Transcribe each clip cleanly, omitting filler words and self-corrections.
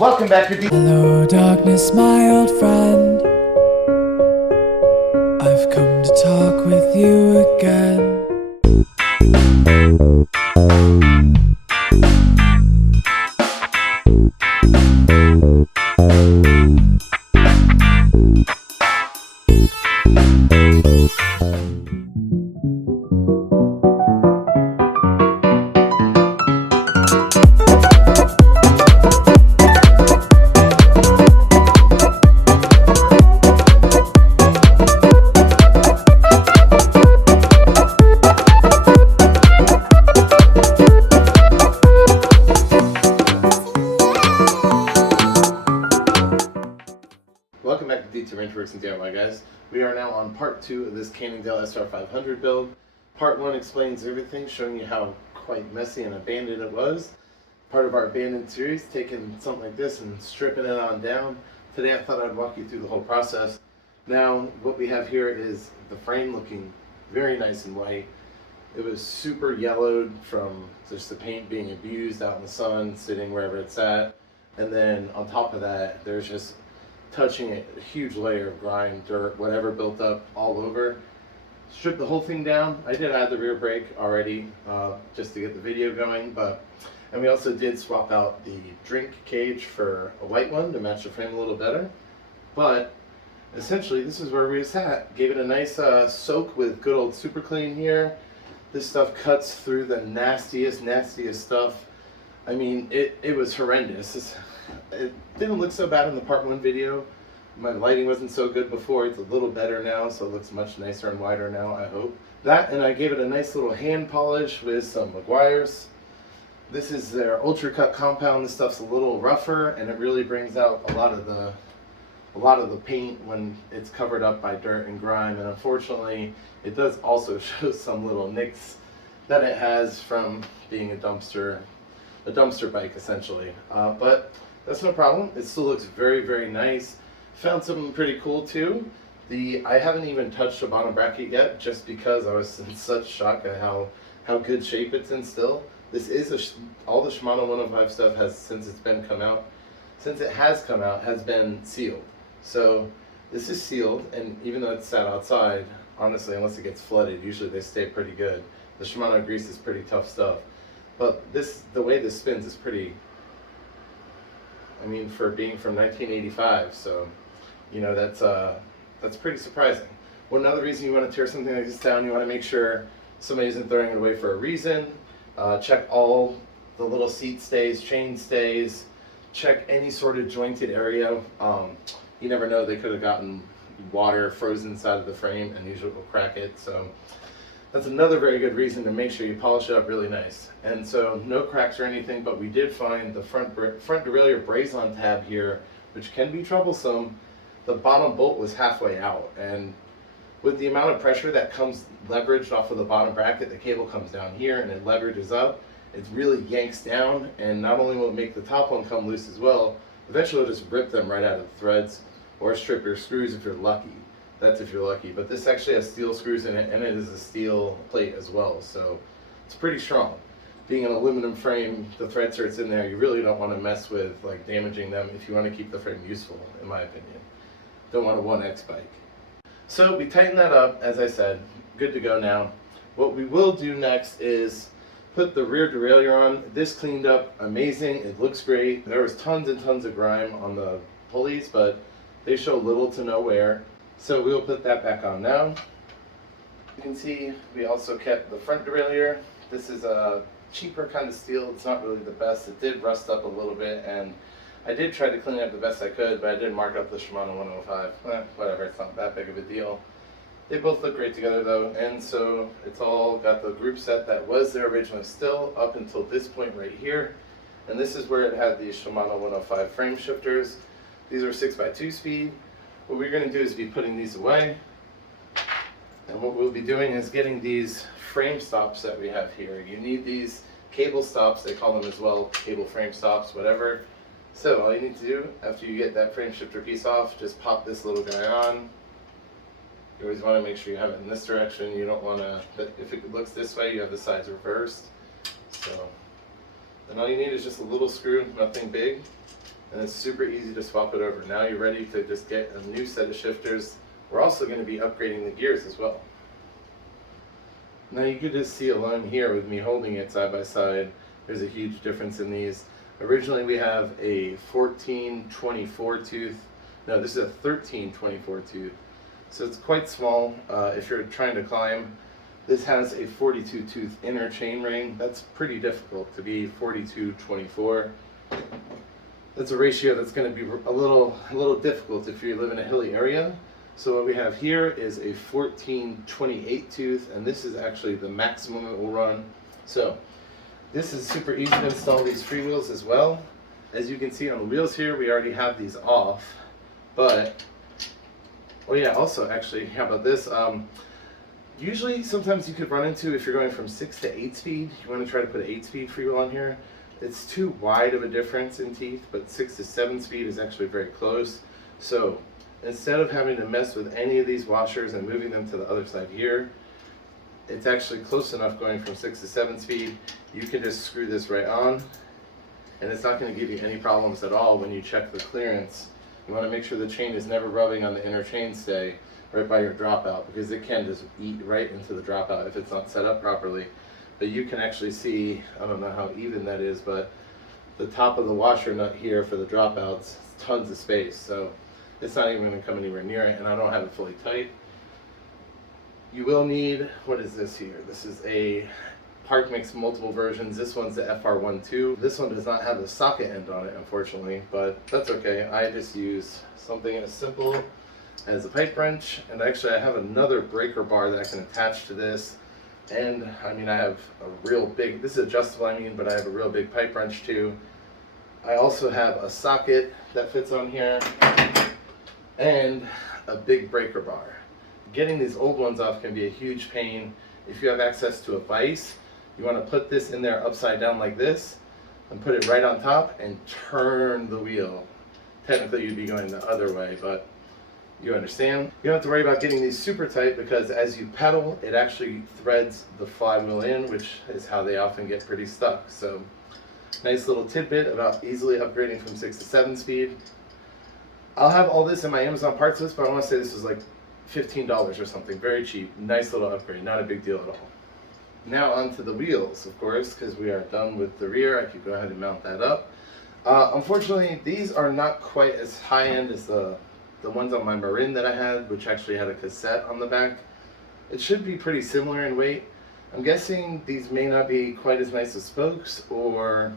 Welcome back to Hello darkness, my old friend. I've come to talk with you again. Welcome back to D2 Rangeworks and DIY, guys. We are now on part 2 of this Cannondale Sr500 build. Part 1 explains everything, showing you how quite messy and abandoned it was. Part of our abandoned series, taking something like this and stripping it on down. Today I thought I'd walk you through the whole process. Now what we have here is the frame looking very nice and white. It was super yellowed from just the paint being abused out in the sun, sitting wherever it's at. And then on top of that, there's just touching a huge layer of grime, dirt, whatever built up all over. Stripped the whole thing down. I did add the rear brake already just to get the video going, and we also did swap out the drink cage for a white one to match the frame a little better. But essentially this is where we sat. Gave it a nice soak with good old super clean here. This stuff cuts through the nastiest stuff. I mean, it was horrendous. It didn't look so bad in the part 1 video. My lighting wasn't so good before. It's a little better now, so it looks much nicer and wider now, I hope. That, and I gave it a nice little hand polish with some Jagwires. This is their ultra cut compound. This stuff's a little rougher, and it really brings out a lot of the paint when it's covered up by dirt and grime. And unfortunately, it does also show some little nicks that it has from being a dumpster bike essentially. But that's no problem. It still looks very nice. Found something pretty cool too. I haven't even touched the bottom bracket yet, just because I was in such shock at how good shape it's in still. This is all the Shimano 105 stuff has, since it has come out, has been sealed. So this is sealed, and even though it's sat outside, honestly, unless it gets flooded, usually they stay pretty good. The Shimano grease is pretty tough stuff. But the way this spins is pretty, I mean, for being from 1985, so, you know, that's pretty surprising. Well, another reason you want to tear something like this down, you want to make sure somebody isn't throwing it away for a reason. Check all the little seat stays, chain stays, check any sort of jointed area. You never know, they could have gotten water frozen inside of the frame and usually will crack it. So that's another very good reason to make sure you polish it up really nice. And so no cracks or anything, but we did find the front derailleur brace-on tab here, which can be troublesome. The bottom bolt was halfway out, and with the amount of pressure that comes leveraged off of the bottom bracket, the cable comes down here and it leverages up. It really yanks down, and not only will it make the top one come loose as well, eventually it'll just rip them right out of the threads, or strip your screws if you're lucky. That's if you're lucky. But this actually has steel screws in it, and it is a steel plate as well, so it's pretty strong. Being an aluminum frame, the thread certs in there, you really don't want to mess with like damaging them if you want to keep the frame useful, in my opinion. Don't want a 1X bike. So we tightened that up, as I said, good to go now. What we will do next is put the rear derailleur on. This cleaned up amazing, it looks great. There was tons and tons of grime on the pulleys, but they show little to no wear. So we'll put that back on now. You can see we also kept the front derailleur. This is a cheaper kind of steel. It's not really the best. It did rust up a little bit, and I did try to clean it up the best I could, but I did mark up the Shimano 105. Whatever, it's not that big of a deal. They both look great together though, and so it's all got the group set that was there originally still up until this point right here. And this is where it had the Shimano 105 frame shifters. These are 6x2 speed. What we're going to do is be putting these away, and what we'll be doing is getting these frame stops that we have here. You need these cable stops, they call them as well, cable frame stops, whatever. So all you need to do after you get that frame shifter piece off, just pop this little guy on. You always want to make sure you have it in this direction. You don't want to, if it looks this way, you have the sides reversed. So then all you need is just a little screw, nothing big. and it's super easy to swap it over. Now you're ready to just get a new set of shifters. We're also going to be upgrading the gears as well. Now you could just see alone here with me holding it side by side, there's a huge difference in these. Originally we have a 1424 tooth. No, this is a 1324 tooth. So it's quite small if you're trying to climb. This has a 42 tooth inner chain ring. That's pretty difficult to be 42-24. That's a ratio that's going to be a little difficult if you live in a hilly area. So what we have here is a 1428 tooth, and this is actually the maximum it will run. So this is super easy to install these freewheels as well. As you can see on the wheels here, we already have these off, but oh yeah, also actually, how about this? Usually, sometimes you could run into, if you're going from 6 to 8 speed, you want to try to put an 8-speed freewheel on here. It's too wide of a difference in teeth, but 6 to 7 speed is actually very close. So instead of having to mess with any of these washers and moving them to the other side here, it's actually close enough going from 6 to 7 speed. You can just screw this right on, and it's not going to give you any problems at all when you check the clearance. You want to make sure the chain is never rubbing on the inner chainstay right by your dropout, because it can just eat right into the dropout if it's not set up properly. But you can actually see, I don't know how even that is, but the top of the washer nut here for the dropouts, tons of space, so it's not even going to come anywhere near it, and I don't have it fully tight. You will need, what is this here? This is a Park makes multiple versions. This one's the FR12. This one does not have the socket end on it, unfortunately, but that's okay. I just use something as simple as a pipe wrench, and actually I have another breaker bar that I can attach to this. And I mean, I have a real big, this is adjustable, I mean, but I have a real big pipe wrench too. I also have a socket that fits on here and a big breaker bar. Getting these old ones off can be a huge pain. If you have access to a vise, you want to put this in there upside down like this and put it right on top and turn the wheel. Technically you'd be going the other way, but you understand? You don't have to worry about getting these super tight, because as you pedal, it actually threads the flywheel in, which is how they often get pretty stuck. So nice little tidbit about easily upgrading from 6 to 7 speed. I'll have all this in my Amazon parts list, but I want to say this was like $15 or something. Very cheap. Nice little upgrade. Not a big deal at all. Now onto the wheels, of course, because we are done with the rear. I could go ahead and mount that up. Unfortunately, these are not quite as high-end as the ones on my Marin that I had, which actually had a cassette on the back. It should be pretty similar in weight. I'm guessing these may not be quite as nice as spokes, or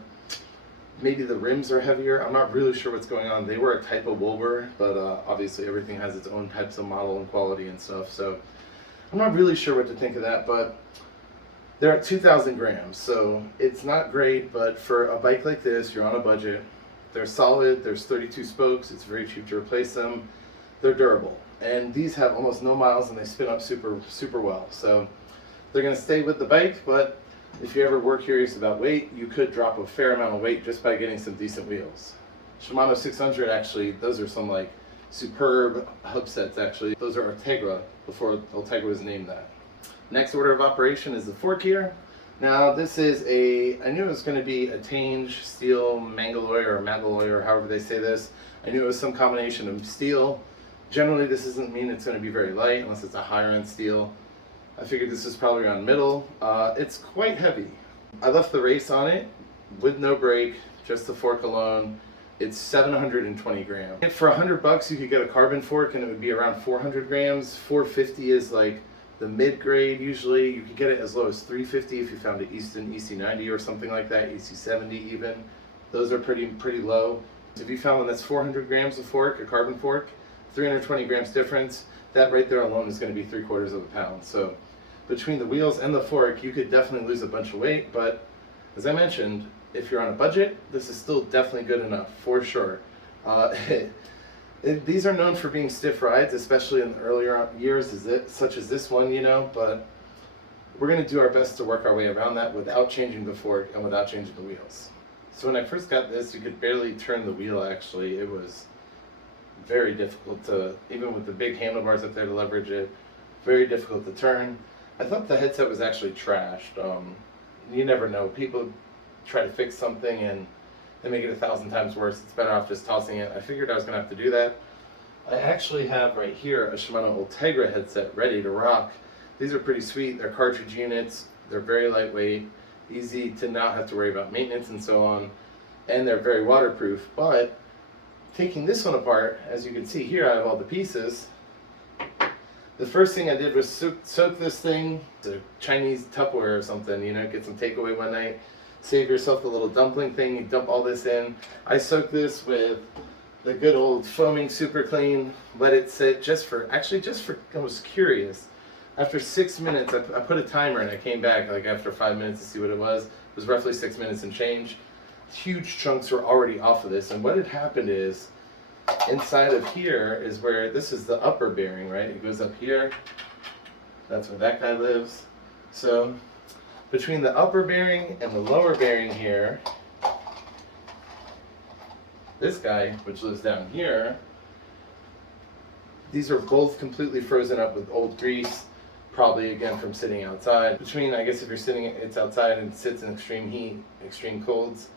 maybe the rims are heavier. I'm not really sure what's going on. They were a type of Wilbur, but obviously everything has its own types of model and quality and stuff, so I'm not really sure what to think of that, but they're at 2,000 grams, so it's not great, but for a bike like this, you're on a budget. They're solid, there's 32 spokes, it's very cheap to replace them. They're durable, and these have almost no miles and they spin up super well. So they're gonna stay with the bike, but if you ever were curious about weight, you could drop a fair amount of weight just by getting some decent wheels. Shimano 600, actually, those are some like superb hub sets actually. Those are Ultegra, before Ultegra was named that. Next order of operation is the fork here. Now this is I knew it was going to be a Tange steel Mangaloy or Magaloy or however they say this. I knew it was some combination of steel. Generally this doesn't mean it's going to be very light unless it's a higher end steel. I figured this is probably around middle. It's quite heavy. I left the race on it with no brake, just the fork alone. It's 720 grams. For $100 you could get a carbon fork and it would be around 400 grams. 450 is like the mid-grade usually. You could get it as low as 350 if you found an Easton EC90 or something like that, EC70 even. Those are pretty low. If you found one that's 400 grams of fork, a carbon fork, 320 grams difference, that right there alone is going to be 3/4 of a pound. So between the wheels and the fork, you could definitely lose a bunch of weight, but as I mentioned, if you're on a budget, this is still definitely good enough, for sure. These are known for being stiff rides, especially in the earlier years, such as this one, you know, but we're going to do our best to work our way around that without changing the fork and without changing the wheels. So when I first got this, you could barely turn the wheel, actually. It was very difficult to, even with the big handlebars up there to leverage it, very difficult to turn. I thought the headset was actually trashed. You never know. People try to fix something and they make it 1,000 times worse. It's better off just tossing it. I figured I was gonna have to do that. I actually have right here a Shimano Ultegra headset ready to rock. These are pretty sweet. They're cartridge units. They're very lightweight, easy to not have to worry about maintenance and so on, and they're very waterproof. But taking this one apart, as you can see here, I have all the pieces. The first thing I did was soak this thing, to Chinese Tupperware or something, you know, get some takeaway one night, save yourself the little dumpling thing, you dump all this in. I soaked this with the good old foaming super clean, let it sit just for, I was curious. After 6 minutes, I put a timer and I came back like after 5 minutes to see what it was. It was roughly 6 minutes and change. Huge chunks were already off of this, and what had happened is, inside of here is where, this is the upper bearing, right? It goes up here. That's where that guy lives. So between the upper bearing and the lower bearing here, this guy, which lives down here, these are both completely frozen up with old grease, probably again from sitting outside. Between, I guess if you're sitting, it's outside and it sits in extreme heat, extreme colds,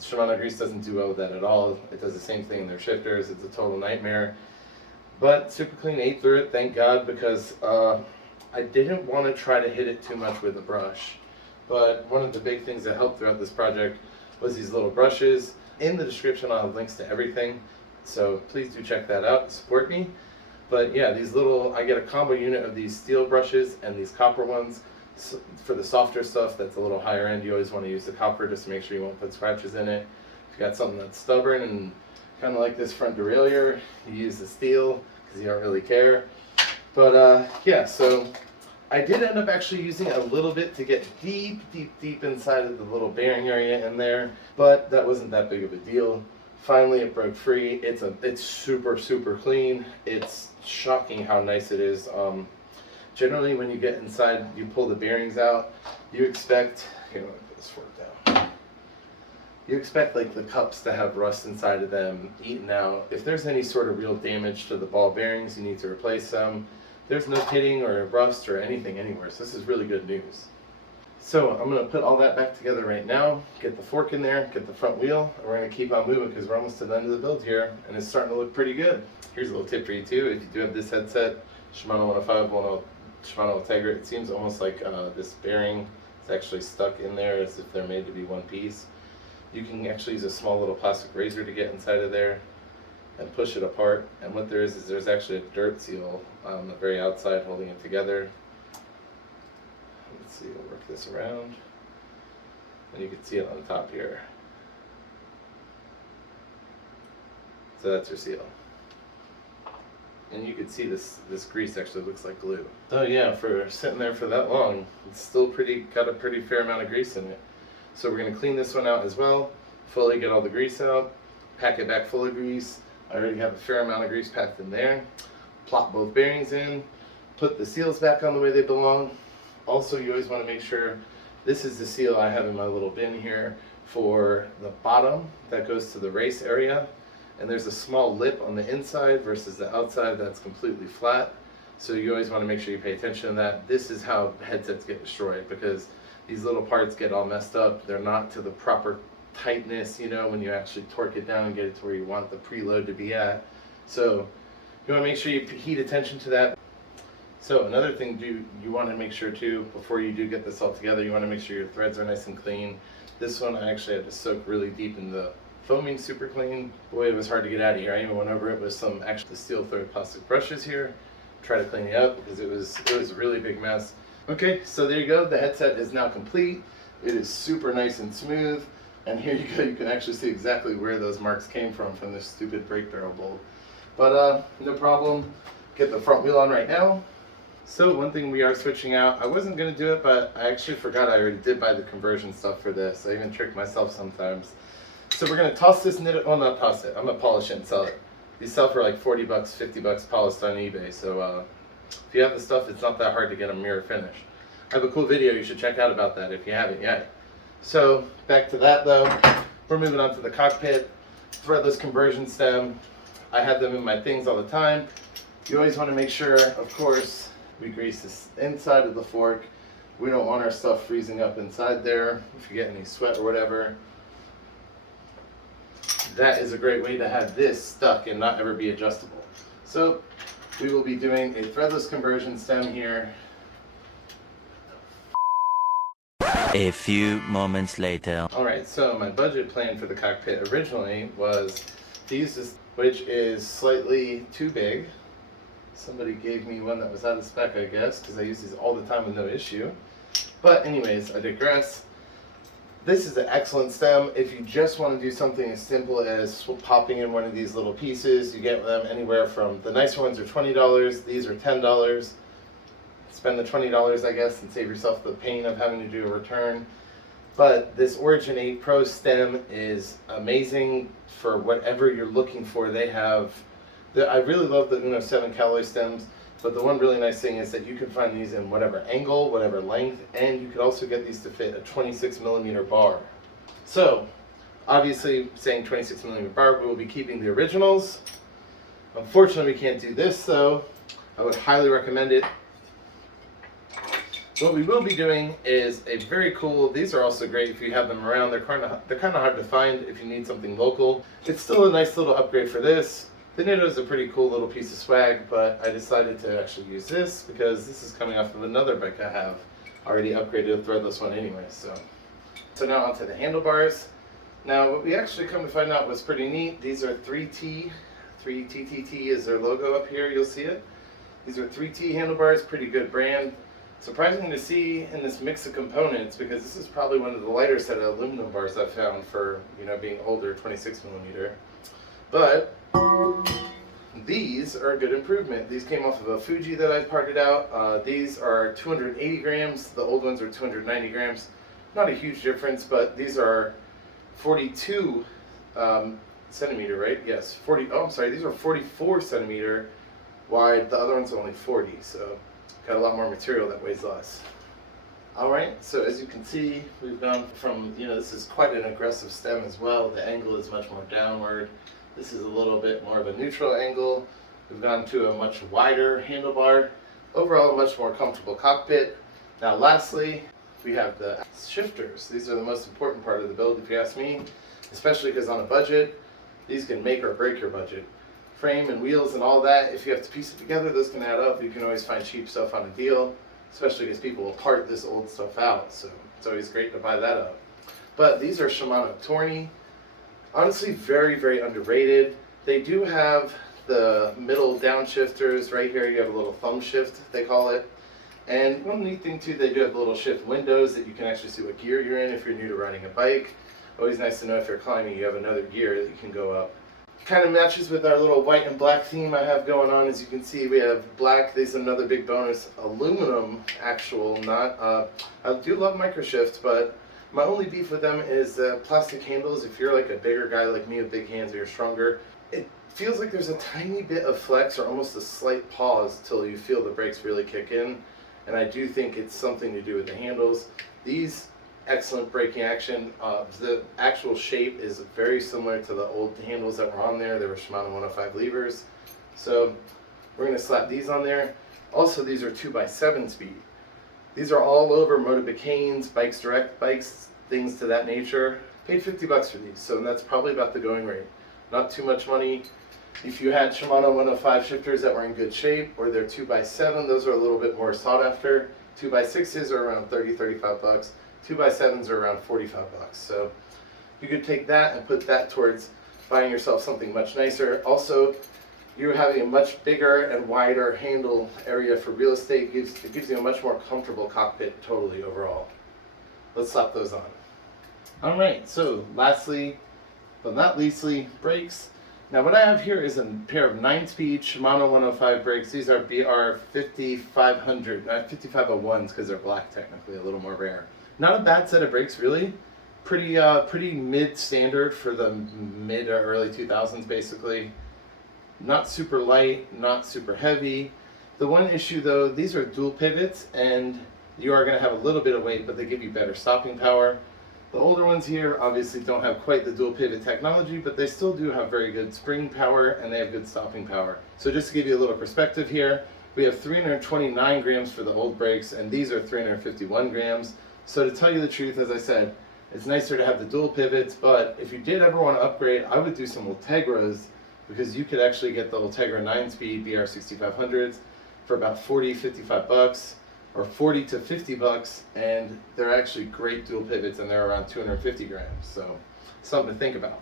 Shimano grease doesn't do well with that at all. It does the same thing in their shifters. It's a total nightmare. But super clean ate through it, thank God, because I didn't want to try to hit it too much with a brush. But one of the big things that helped throughout this project was these little brushes. In the description I'll have links to everything, so please do check that out, support me. But yeah, these little, I get a combo unit of these steel brushes and these copper ones. So for the softer stuff that's a little higher end, you always want to use the copper just to make sure you won't put scratches in it. If you got something that's stubborn and kind of like this front derailleur, you use the steel because you don't really care. But yeah, so I did end up actually using a little bit to get deep inside of the little bearing area in there, but that wasn't that big of a deal. Finally, it broke free. It's super clean. It's shocking how nice it is. Generally, when you get inside, you pull the bearings out. You expect, here, let me put this fork down. You expect like the cups to have rust inside of them, eaten out. If there's any sort of real damage to the ball bearings, you need to replace them. There's no pitting or rust or anything anywhere, so this is really good news. So I'm going to put all that back together right now, get the fork in there, get the front wheel, and we're going to keep on moving because we're almost to the end of the build here, and it's starting to look pretty good. Here's a little tip for you too. If you do have this headset, Shimano 105, Shimano Ultegra, it seems almost like this bearing is actually stuck in there as if they're made to be one piece. You can actually use a small little plastic razor to get inside of there and push it apart, and what there is there's actually a dirt seal on the very outside holding it together. Let's see, we'll work this around, and you can see it on the top here. So that's your seal. And you can see this grease actually looks like glue. So yeah, for sitting there for that long, it's still got a pretty fair amount of grease in it. So we're going to clean this one out as well, fully get all the grease out, pack it back full of grease. I already have a fair amount of grease packed in there. Plop both bearings in, put the seals back on the way they belong. Also, you always want to make sure, this is the seal I have in my little bin here for the bottom that goes to the race area. And there's a small lip on the inside versus the outside that's completely flat. So you always want to make sure you pay attention to that. This is how headsets get destroyed, because these little parts get all messed up. They're not to the proper tightness, you know, when you actually torque it down and get it to where you want the preload to be at. So you want to make sure you heed attention to that. So another thing you want to make sure too, before you do get this all together, you want to make sure your threads are nice and clean. This one I actually had to soak really deep in the foaming super clean. Boy, it was hard to get out of here. I even went over it with some actual steel thread plastic brushes here, try to clean it up because it was a really big mess. Okay, so there you go. The headset is now complete. It is super nice and smooth. And here you go, you can actually see exactly where those marks came from this stupid brake barrel bolt. But no problem. Get the front wheel on right now. So one thing we are switching out, I wasn't going to do it, but I actually forgot I already did buy the conversion stuff for this. I even trick myself sometimes. So we're going to toss this knit, well, not toss it, I'm going to polish it and sell it. These sell for like 40 bucks, 50 bucks polished on eBay. So if you have the stuff, it's not that hard to get a mirror finish. I have a cool video you should check out about that if you haven't yet. So back to that though, we're moving on to the cockpit. Threadless conversion stem. I have them in my things all the time. You always want to make sure, of course, we grease this inside of the fork. We don't want our stuff freezing up inside there if you get any sweat or whatever. that is a great way to have this stuck and not ever be adjustable. So we will be doing a threadless conversion stem here. A few moments later. Alright, so my budget plan for the cockpit originally was to use this, which is slightly too big. Somebody gave me one that was out of spec, I guess, because I use these all the time with no issue. But anyways, I digress. This is an excellent stem. If you just want to do something as simple as popping in one of these little pieces, you get them anywhere from, the nicer ones are $20, these are $10. Spend the $20, I guess, and save yourself the pain of having to do a return. But this Origin 8 Pro stem is amazing for whatever you're looking for. They have, I really love the Uno 7 Callaway stems, but the one really nice thing is that you can find these in whatever angle, whatever length, and you could also get these to fit a 26mm bar. So, obviously, saying 26mm bar, we will be keeping the originals. Unfortunately, we can't do this, though. I would highly recommend it. What we will be doing is a very cool, these are also great if you have them around. They're kind of hard to find if you need something local. It's still a nice little upgrade for this. The Nitto is a pretty cool little piece of swag, but I decided to actually use this because this is coming off of another bike I have already upgraded a threadless one anyway. So now onto the handlebars. Now what we actually come to find out was pretty neat. These are 3T. 3TTT is their logo up here, you'll see it. These are 3T handlebars, pretty good brand. Surprising to see in this mix of components because this is probably one of the lighter set of aluminum bars I've found for, you know, being older, 26mm. But these are a good improvement. These came off of a Fuji that I parted out. These are 280 grams. The old ones are 290 grams. Not a huge difference, but these are 42 centimeter, right? Yes, 40. Oh, I'm sorry. These are 44 centimeter wide. The other one's only 40, so got a lot more material that weighs less. Alright, so as you can see, we've gone from, you know, this is quite an aggressive stem as well. The angle is much more downward. This is a little bit more of a neutral angle. We've gone to a much wider handlebar. Overall, a much more comfortable cockpit. Now lastly, we have the shifters. These are the most important part of the build, if you ask me, especially because on a budget, these can make or break your budget. Frame and wheels and all that, if you have to piece it together, those can add up. You can always find cheap stuff on a deal, especially because people will part this old stuff out, so it's always great to buy that up. But these are Shimano Tourney. Honestly, very, very underrated. They do have the middle downshifters. Right here you have a little thumb shift, they call it. And one neat thing too, they do have little shift windows that you can actually see what gear you're in if you're new to riding a bike. Always nice to know if you're climbing you have another gear that you can go up. Kind of matches with our little white and black theme I have going on. As you can see, we have black. This is another big bonus. Aluminum actual, not, I do love microshift, but my only beef with them is plastic handles. If you're like a bigger guy like me with big hands or you're stronger, it feels like there's a tiny bit of flex or almost a slight pause till you feel the brakes really kick in. And I do think it's something to do with the handles. These excellent braking action. The actual shape is very similar to the old handles that were on there. They were Shimano 105 levers. So we're going to slap these on there. Also, these are 2x7 speed. These are all over Motobicanes, Bikes Direct bikes, things to that nature. Paid $50 for these, so that's probably about the going rate. Not too much money. If you had Shimano 105 shifters that were in good shape, or they're 2x7, those are a little bit more sought after. 2x6s are around $30-35. 2x7s are around $45. So you could take that and put that towards buying yourself something much nicer. Also, you're having a much bigger and wider handle area for real estate. It gives you a much more comfortable cockpit totally overall. Let's slap those on. Alright, so lastly, but not leastly, brakes. Now what I have here is a pair of 9-speed Shimano 105 brakes. These are BR 5500, not 5501s because they're black technically, a little more rare. Not a bad set of brakes really. Pretty mid-standard for the mid or early 2000s basically. Not super light, not super heavy. The one issue though, these are dual pivots and you are going to have a little bit of weight, but they give you better stopping power. The older ones here obviously don't have quite the dual pivot technology, but they still do have very good spring power and they have good stopping power. So just to give you a little perspective here, we have 329 grams for the old brakes and these are 351 grams. So to tell you the truth, as I said, It's nicer to have the dual pivots, but if you did ever want to upgrade, I would do some Ultegras, because you could actually get the Ultegra 9-speed BR6500s for about 40, 55 bucks, or 40 to 50 bucks, and they're actually great dual pivots, and they're around 250 grams, so something to think about.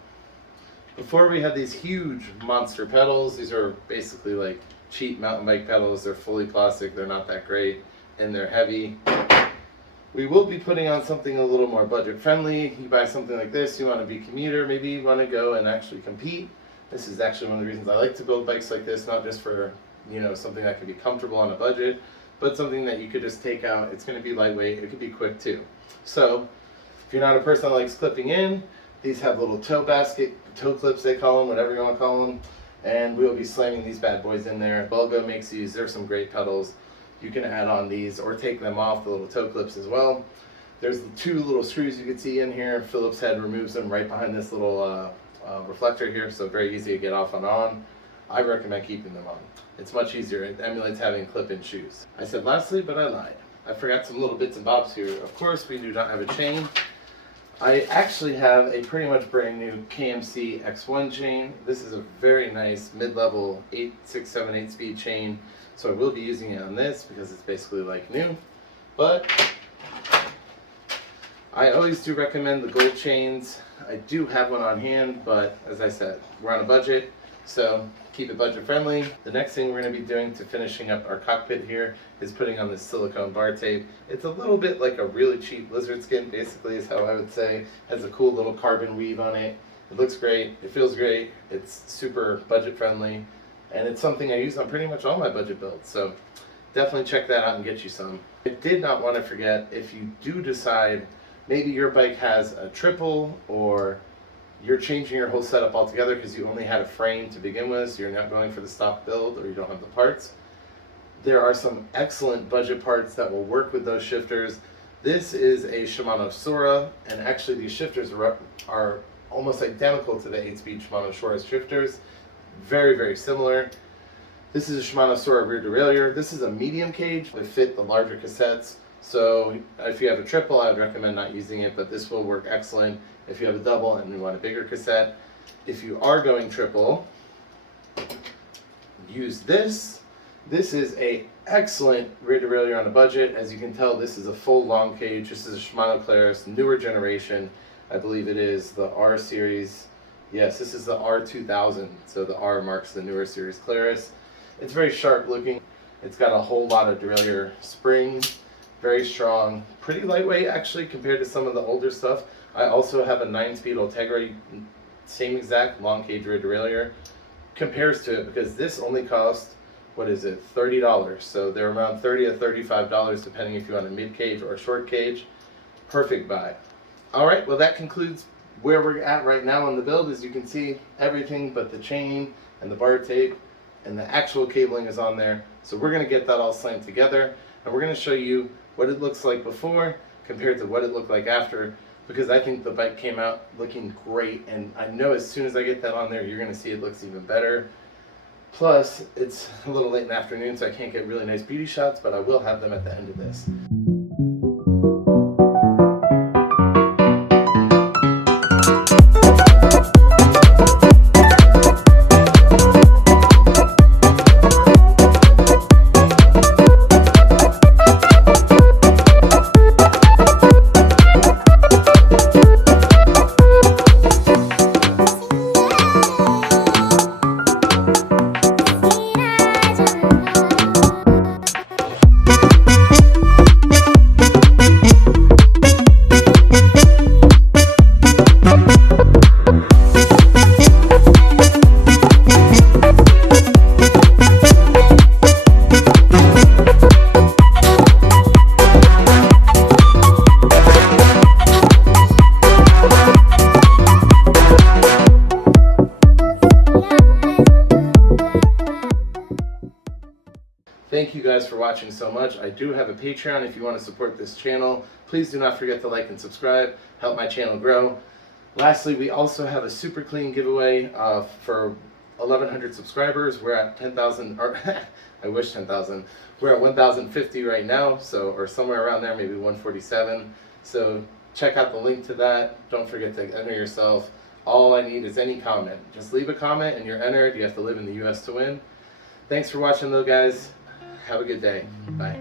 Before, we had these huge monster pedals. These are basically like cheap mountain bike pedals. They're fully plastic, they're not that great, and they're heavy. We will be putting on something a little more budget friendly. You buy something like this, you want to be commuter, maybe you want to go and actually compete. This is actually one of the reasons I like to build bikes like this, not just for, you know, something that can be comfortable on a budget, but something that you could just take out. It's going to be lightweight, it could be quick too. So if you're not a person that likes clipping in, these have little toe clips they call them, whatever you want to call them, and we'll be slamming these bad boys in there. Bulgo makes these. There's some great pedals. You can add on these or take them off, the little toe clips as well. There's the two little screws you can see in here. Phillips head removes them right behind this little reflector here, so very easy to get off and on. I recommend keeping them on. It's much easier. It emulates having clip-in shoes. I said lastly, but I lied. I forgot some little bits and bobs here. Of course, we do not have a chain. I actually have a pretty much brand new KMC X1 chain. This is a very nice mid-level 8, 6, 7, 8 speed chain. So I will be using it on this because it's basically like new. But I always do recommend the gold chains. I do have one on hand, but as I said, we're on a budget, so keep it budget friendly. The next thing we're going to be doing to finishing up our cockpit here is putting on this silicone bar tape. It's a little bit like a really cheap lizard skin, basically, is how I would say. It has a cool little carbon weave on it. It looks great, it feels great, it's super budget friendly, and it's something I use on pretty much all my budget builds, so definitely check that out and get you some. I did not want to forget, if you do decide maybe your bike has a triple, or you're changing your whole setup altogether because you only had a frame to begin with, so you're not going for the stock build, or you don't have the parts. There are some excellent budget parts that will work with those shifters. This is a Shimano Sora, and actually these shifters are almost identical to the 8-speed Shimano Sora shifters. Very, very similar. This is a Shimano Sora rear derailleur. This is a medium cage. They fit the larger cassettes. So if you have a triple, I would recommend not using it, but this will work excellent if you have a double and you want a bigger cassette. If you are going triple, use this. This is a excellent rear derailleur on a budget. As you can tell, this is a full long cage. This is a Shimano Claris, newer generation. I believe it is the R series. Yes, this is the R2000. So the R marks the newer series Claris. It's very sharp looking. It's got a whole lot of derailleur springs. Very strong, pretty lightweight actually compared to some of the older stuff. I also have a 9-speed Ultegra, same exact long cage rear derailleur. Compares to it because this only cost, what is it, $30. So they're around $30 to $35 depending if you want a mid cage or a short cage. Perfect buy. Alright, well that concludes where we're at right now on the build. As you can see, everything but the chain and the bar tape and the actual cabling is on there. So we're going to get that all slammed together, and we're going to show you what it looks like before compared to what it looked like after, because I think the bike came out looking great, and I know as soon as I get that on there, you're going to see it looks even better. Plus, it's a little late in the afternoon, so I can't get really nice beauty shots, but I will have them at the end of this. Thank you guys for watching so much. I do have a Patreon if you want to support this channel. Please do not forget to like and subscribe. Help my channel grow. Lastly, we also have a super clean giveaway for 1,100 subscribers. We're at 10,000, or I wish 10,000. We're at 1,050 right now, so, or somewhere around there, maybe 147. So check out the link to that. Don't forget to enter yourself. All I need is any comment. Just leave a comment and you're entered. You have to live in the US to win. Thanks for watching though, guys. Have a good day. Bye.